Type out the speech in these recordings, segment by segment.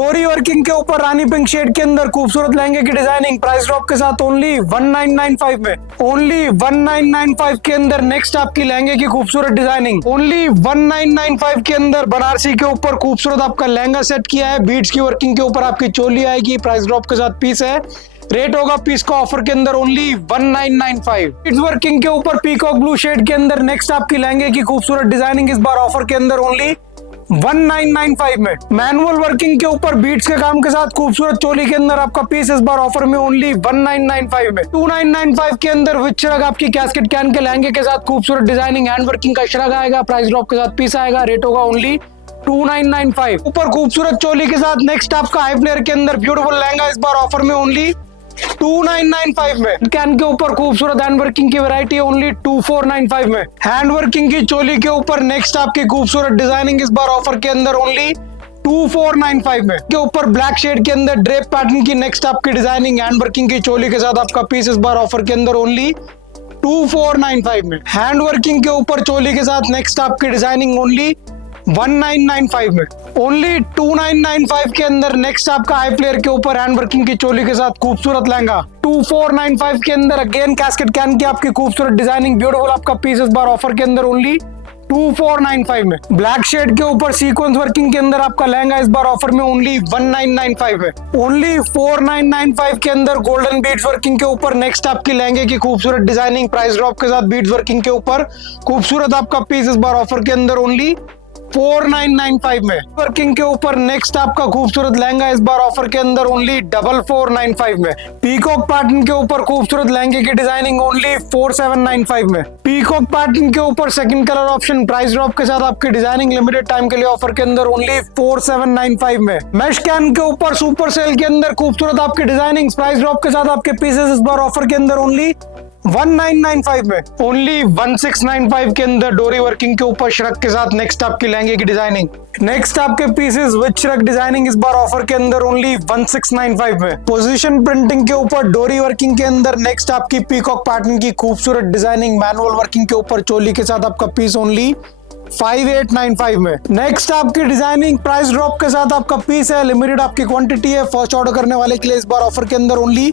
डोरी वर्किंग के ऊपर रानी पिंक शेड के अंदर खूबसूरत लहंगे की डिजाइनिंग प्राइस ड्रॉप के साथ ओनली 1995 में। ओनली 1995 के अंदर नेक्स्ट आपकी लहंगे की खूबसूरत डिजाइनिंग ओनली 1995 के अंदर बनारसी के ऊपर खूबसूरत आपका लहंगा सेट किया है। बीड्स की वर्किंग के ऊपर आपकी चोली आएगी, प्राइस ड्रॉप के साथ पीस है। रेट होगा पीस का ऑफर के अंदर ओनली 1995। बीड्स वर्किंग के ऊपर पीकॉक ब्लू शेड के अंदर नेक्स्ट आपकी लहंगे की खूबसूरत डिजाइनिंग इस बार ऑफर के अंदर ओनली 1995 में। मैनुअल वर्किंग के ऊपर बीट्स के काम के साथ खूबसूरत चोली के अंदर आपका पीस इस बार ऑफर में ओनली 1995 में। 2995 के अंदर विद श्रग आपकी कैस्केट कैन के लहंगे के साथ खूबसूरत डिजाइनिंग हैंड वर्किंग का श्रग आएगा, प्राइस ड्रॉप के साथ पीस आएगा। रेट होगा ओनली 2995। ऊपर खूबसूरत चोली के साथ नेक्स्ट आपका हाई फ्लेयर के अंदर ब्यूटीफुल लहंगा इस बार ऑफर में ओनली 2995 में। कैन के ऊपर खूबसूरत हैंड वर्किंग की वैरायटी ओनली 2495 में। हैंड वर्किंग की चोली के ऊपर नेक्स्ट आपकी खूबसूरत डिजाइनिंग इस बार ऑफर के अंदर ओनली 2495 में। के ऊपर ब्लैक शेड के अंदर ड्रेप पैटर्न की नेक्स्ट आपकी डिजाइनिंग हैंड वर्किंग की चोली के साथ आपका पीस इस बार ऑफर के अंदर ओनली 2495 में। हैंड वर्किंग के ऊपर चोली के साथ नेक्स्ट आपकी डिजाइनिंग ओनली 1995 में। ओनली 2995 के अंदर नेक्स्ट आपका हाई फ्लेयर के ऊपर हैंड वर्किंग की चोली के साथ खूबसूरत लहंगा। 2495 के अंदर अगेन कैस्केट कैन की आपकी खूबसूरत डिजाइनिंग ब्यूटीफुल आपका पीस इस बार ऑफर के अंदर ओनली 2495 में। ब्लैक शेड के ऊपर सीक्वेंस वर्किंग के अंदर आपका लहंगा इस बार ऑफर में ओनली 1995 में। ओनली 4995 के अंदर गोल्डन बीड्स वर्किंग के ऊपर नेक्स्ट आपकी लहंगे की खूबसूरत डिजाइनिंग प्राइस ड्रॉप के साथ बीड्स वर्किंग के ऊपर खूबसूरत आपका पीस इस बार ऑफर के अंदर ओनली 4995 में। वर्किंग के ऊपर नेक्स्ट आपका खूबसूरत लहंगा इस बार ऑफर के अंदर ओनली 4495 में। पीकॉक पैटर्न के ऊपर खूबसूरत लहंगे की डिजाइनिंग ओनली 4795 में। पीकॉक पैटर्न के ऊपर second colour option price drop के साथ आपकी डिजाइनिंग लिमिटेड टाइम के लिए ऑफर के अंदर ओनली 4795 में। मैश कैन के ऊपर सुपर सेल के अंदर खूबसूरत आपकी डिजाइनिंग प्राइस ड्रॉप के साथ आपके पीसेस इस बार ऑफर के अंदर ओनली 1995 में। ओनली 1695 के अंदर डोरी वर्किंग के ऊपर श्रग के साथ नेक्स्ट आपकी लहंगे की डिजाइनिंग नेक्स्ट आपके पीसेस विद श्रग डिजाइनिंग इस बार ऑफर के अंदर ओनली 1695 में। पोजीशन प्रिंटिंग के ऊपर डोरी वर्किंग के अंदर नेक्स्ट आपकी पीकॉक पैटर्न की खूबसूरत डिजाइनिंग मैनुअल वर्किंग के ऊपर चोली के साथ आपका पीस ओनली 5895 में। नेक्स्ट आपकी डिजाइनिंग प्राइस ड्रॉप के साथ आपका पीस है, लिमिटेड आपकी क्वांटिटी है। फर्स्ट ऑर्डर करने वाले के लिए इस बार ऑफर के अंदर ओनली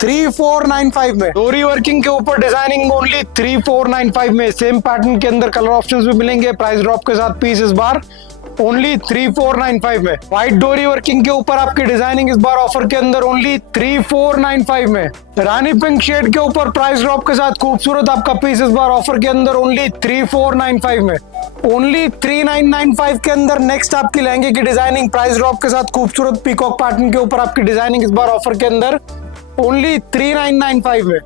3495 में। डोरी वर्किंग के ऊपर डिजाइनिंग ओनली 3495 में। सेम पैटर्न के अंदर कलर ऑप्शंस भी मिलेंगे, प्राइस ड्रॉप के साथ पीस इस बार ओनली 3495 में। व्हाइट डोरी वर्किंग के ऊपर आपकी डिजाइनिंग इस बार ऑफर के अंदर ओनली 3495 में। रानी पिंक शेड के ऊपर प्राइस ड्रॉप के साथ खूबसूरत आपका पीस इस बार ऑफर के अंदर ओनली 3495 में। ओनली 3995 के अंदर नेक्स्ट आपकी लहंगे की डिजाइनिंग प्राइस ड्रॉप के साथ खूबसूरत पीकॉक पैटर्न के ऊपर आपकी डिजाइनिंग इस बार ऑफर के अंदर ओनली 3995 में।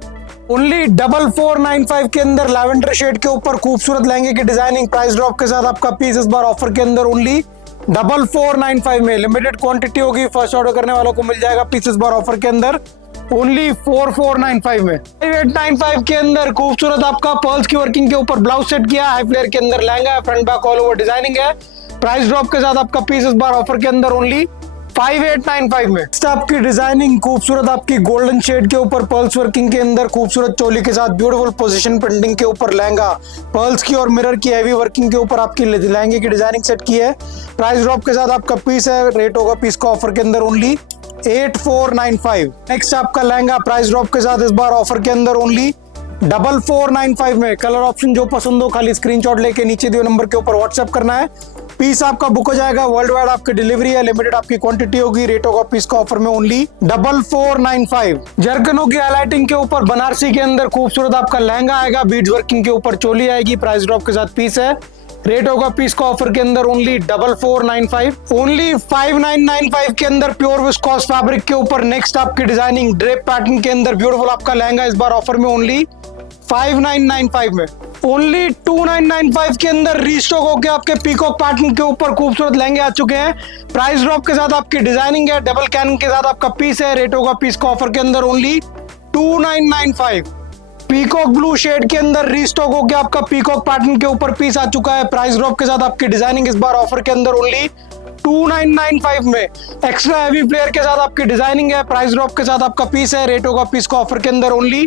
ओनली 4495 के अंदर लैवेंडर शेड के ऊपर खूबसूरत लहंगे की डिजाइनिंग प्राइस ड्रॉप के साथ आपका पीस इस बार ऑफर के अंदर ओनली 4495 में। लिमिटेड क्वांटिटी होगी, फर्स्ट ऑर्डर करने वालों को मिल जाएगा पीस इस बार ऑफर के अंदर ओनली 4495 में। 5895 के अंदर खूबसूरत आपका पर्ल्स की वर्किंग के ऊपर ब्लाउज सेट किया, हाई फ्लेयर के अंदर लहंगा है, front back all over designing है। प्राइस ड्रॉप के साथ आपका पीस इस बार ऑफर के अंदर ओनली 5895 में। आपकी डिजाइनिंग खूबसूरत आपकी गोल्डन शेड के ऊपर पर्ल्स वर्किंग के अंदर खूबसूरत चोली के साथ ब्यूटीफुल पोजीशन प्रिंटिंग के ऊपर लहंगा, पर्ल्स की और मिरर की हैवी वर्किंग के ऊपर आपकी लहंगे की डिजाइनिंग सेट की है। प्राइस ड्रॉप के साथ आपका पीस है, रेट होगा पीस का ऑफर के अंदर ओनली 8495। नेक्स्ट आपका लहंगा प्राइस ड्रॉप के साथ इस बार ऑफर के अंदर ओनली 4495 में। कलर ऑप्शन जो पसंद हो खाली स्क्रीनशॉट लेके नीचे दिए नंबर के ऊपर व्हाट्सएप करना है, पीस आपका बुक हो जाएगा। वर्ल्ड वाइड आपकी डिलीवरी है, लिमिटेड आपकी क्वांटिटी होगी। रेट होगा पीस का ऑफर में ओनली 4495। जरकनों की हाईलाइटिंग के ऊपर बनारसी के अंदर खूबसूरत आपका लहंगा आएगा, बीड्स वर्किंग के ऊपर चोली आएगी, प्राइस ड्रॉप के साथ पीस है। रेट होगा पीस का ऑफर के अंदर ओनली 4495। ओनली 5995 के अंदर प्योर विस्कोस फैब्रिक के ऊपर नेक्स्ट आपकी डिजाइनिंग ड्रेप पैटर्न के अंदर ब्यूटीफुल आपका लहंगा इस बार ऑफर में ओनली 5995 में। ओनली 2995 के अंदर रीस्टॉक होकर आपके पीकॉक पैटर्न के ऊपर खूबसूरत लहंगे आ चुके हैं। प्राइस ड्रॉप के साथ आपकी डिजाइनिंग है, डबल कैन के साथ आपका पीस है। रेट होगा पीस का ऑफर के अंदर ओनली 2995। पीकॉक ब्लू शेड के अंदर रीस्टॉक होकर आपका पीकॉक पैटर्न के ऊपर पीस आ चुका है। प्राइस ड्रॉप के साथ आपकी डिजाइनिंग इस बार ऑफर के अंदर ओनली 2995 में। एक्स्ट्रा हैवी फ्लेयर के साथ आपकी डिजाइनिंग है, प्राइस ड्रॉप के साथ आपका पीस है। रेट होगा पीस का ऑफर के अंदर ओनली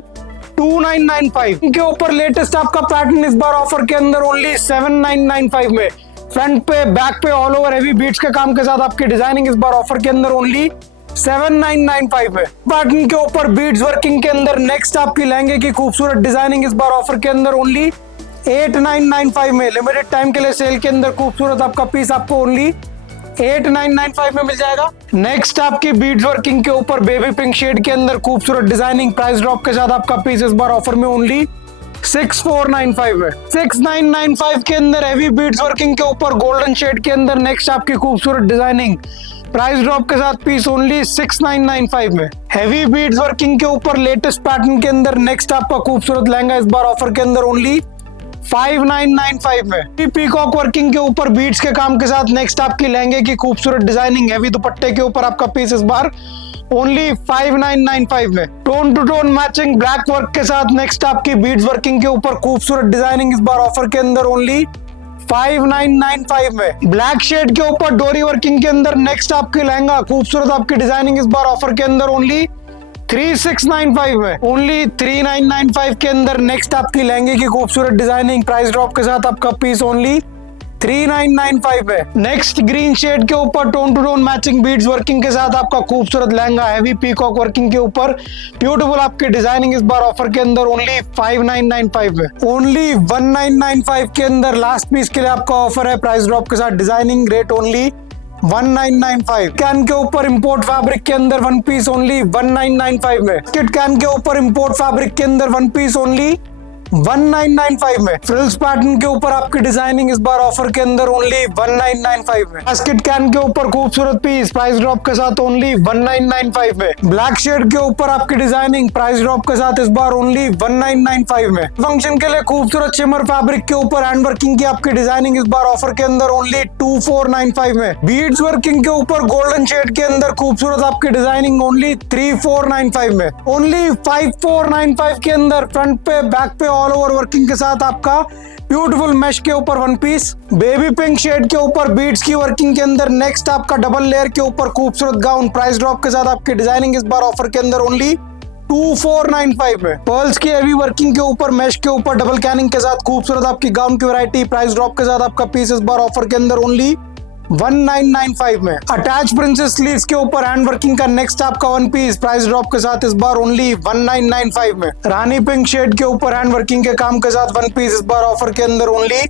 2995। इनके ऊपर लेटेस्ट आपका पैटर्न इस बार ऑफर के अंदर ओनली 7995 में। फ्रंट पे बैक पे ऑल ओवर हेवी बीट्स के काम के साथ आपकी डिजाइनिंग इस बार ऑफर के अंदर ओनली 7995 में। पैटर्न के ऊपर बीट्स वर्किंग के अंदर नेक्स्ट आपकी लहंगे की खूबसूरत डिजाइनिंग इस बार ऑफर के अंदर ओनली 8995 में। लिमिटेड टाइम के लिए सेल के अंदर खूबसूरत आपका पीस आपको ओनली 8995 में मिल जाएगा। नेक्स्ट आपकी बीड्स वर्किंग के ऊपर बेबी पिंक शेड के अंदर खूबसूरत डिजाइनिंग प्राइस ड्रॉप के साथ आपका पीस इस बार ऑफर में ओनली 6495 है। 6995 के अंदर हेवी बीड्स वर्किंग के ऊपर गोल्डन शेड के अंदर नेक्स्ट आपकी खूबसूरत डिजाइनिंग प्राइस ड्रॉप के साथ पीस ओनली 6995 में। हेवी बीड्स वर्किंग के ऊपर लेटेस्ट पैटर्न के अंदर नेक्स्ट आपका खूबसूरत लहंगा इस बार ऑफर के अंदर ओनली 5995 में। पीकॉक वर्किंग के ऊपर बीड्स के काम के साथ नेक्स्ट आपकी लहंगे की खूबसूरत डिजाइनिंग हेवी दुपट्टे के ऊपर आपका पीस इस बार ओनली 5995 में। Tone to tone matching black work के साथ नेक्स्ट आपकी बीड्स वर्किंग के ऊपर खूबसूरत डिजाइनिंग इस बार ऑफर के अंदर ओनली 5995 में। ब्लैक शेड के ऊपर डोरी वर्किंग के अंदर नेक्स्ट आपकी लहंगा खूबसूरत आपकी डिजाइनिंग इस बार ऑफर के अंदर ओनली 3695 में। ओनली 3995 के अंदर नेक्स्ट आपकी लहंगे की खूबसूरत डिजाइनिंग प्राइस ड्रॉप के साथ आपका पीस ओनली 3995 है। नेक्स्ट ग्रीन शेड के ऊपर tone to tone matching beads working के साथ आपका खूबसूरत लहंगा हेवी पीकॉक वर्किंग के ऊपर ब्यूटीफुल आपकी डिजाइनिंग इस बार ऑफर के अंदर ओनली 5995 है। ओनली 1995 के अंदर लास्ट पीस के लिए आपका ऑफर है प्राइस ड्रॉप के साथ डिजाइनिंग रेट ओनली 1995। कैन के ऊपर इंपोर्ट फैब्रिक के अंदर वन पीस ओनली 1995 में। किट कैन के ऊपर इंपोर्ट फैब्रिक के अंदर वन पीस ओनली 1995 में। फ्रिल्स पैटर्न के ऊपर आपकी डिजाइनिंग इस बार ऑफर के अंदर ओनली 1995 में। बास्केट कैन के ऊपर खूबसूरत पीस प्राइस ड्रॉप के साथ ओनली 1995 में। ब्लैक शेड के ऊपर आपकी डिजाइनिंग प्राइस ड्रॉप के साथ इस बार ओनली 1995 में। फंक्शन के लिए खूबसूरत शिमर फैब्रिक के ऊपर हैंड वर्किंग की आपकी डिजाइनिंग इस बार ऑफर के अंदर ओनली 2495 में। बीड्स वर्किंग के ऊपर गोल्डन शेड के अंदर खूबसूरत आपकी डिजाइनिंग ओनली 3495 में। ओनली 5495 के अंदर फ्रंट पे बैक पे ऑल ओवर वर्किंग के साथ आपका ब्यूटीफुल मैश के ऊपर one piece. Baby pink shade के ऊपर बीड्स की वर्किंग के अंदर नेक्स्ट आपका डबल लेयर के ऊपर खूबसूरत गाउन प्राइस ड्रॉप के साथ आपकी डिजाइनिंग इस बार ऑफर के अंदर ओनली 2495 में। पर्ल्स की हेवी वर्किंग के ऊपर मैश के ऊपर डबल कैनिंग के साथ खूबसूरत आपकी गाउन की वैरायटी प्राइस ड्रॉप के साथ आपका पीस इस बार ऑफर के अंदर ओनली 1995 में। अटैच प्रिंसेस स्लीव्स के ऊपर हैंड वर्किंग का नेक्स्ट आपका वन पीस प्राइस ड्रॉप के साथ इस बार ओनली 1995 में। रानी पिंक शेड के ऊपर हैंड वर्किंग के काम के साथ वन पीस इस बार ऑफर के अंदर ओनली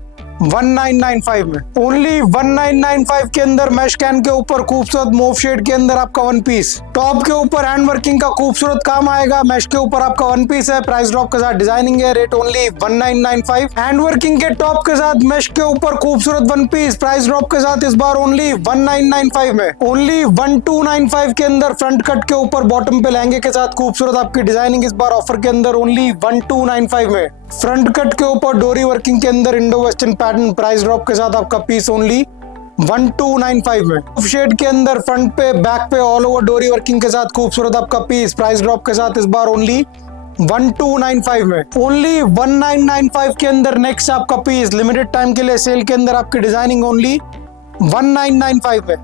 1995 में। ओनली 1995 के अंदर मैश कैन के ऊपर खूबसूरत मूव शेड के अंदर आपका वन पीस। टॉप के ऊपर हैंड वर्किंग का खूबसूरत काम आएगा, मैश के ऊपर आपका वन पीस है, प्राइस ड्रॉप के साथ डिजाइनिंग है, रेट ओनली 1995। हैंड वर्किंग के टॉप के साथ मैश के ऊपर खूबसूरत वन पीस प्राइस ड्रॉप के साथ इस बार ओनली 1995 में। ओनली 1295 के अंदर फ्रंट कट के ऊपर बॉटम पे लहंगे के साथ खूबसूरत आपकी डिजाइनिंग इस बार ऑफर के अंदर ओनली 1295 में। फ्रंट कट के ऊपर डोरी वर्किंग के अंदर Indo western pattern price drop के साथ आपका पीस ओनली 1295 में। शेड के अंदर फ्रंट पे बैक पे ऑल ओवर डोरी वर्किंग के साथ खूबसूरत आपका पीस प्राइस ड्रॉप के साथ इस बार ओनली 1295 में। ओनली 1995 के अंदर नेक्स्ट आपका पीस लिमिटेड टाइम के लिए सेल के अंदर आपकी डिजाइनिंग ओनली 1995 में।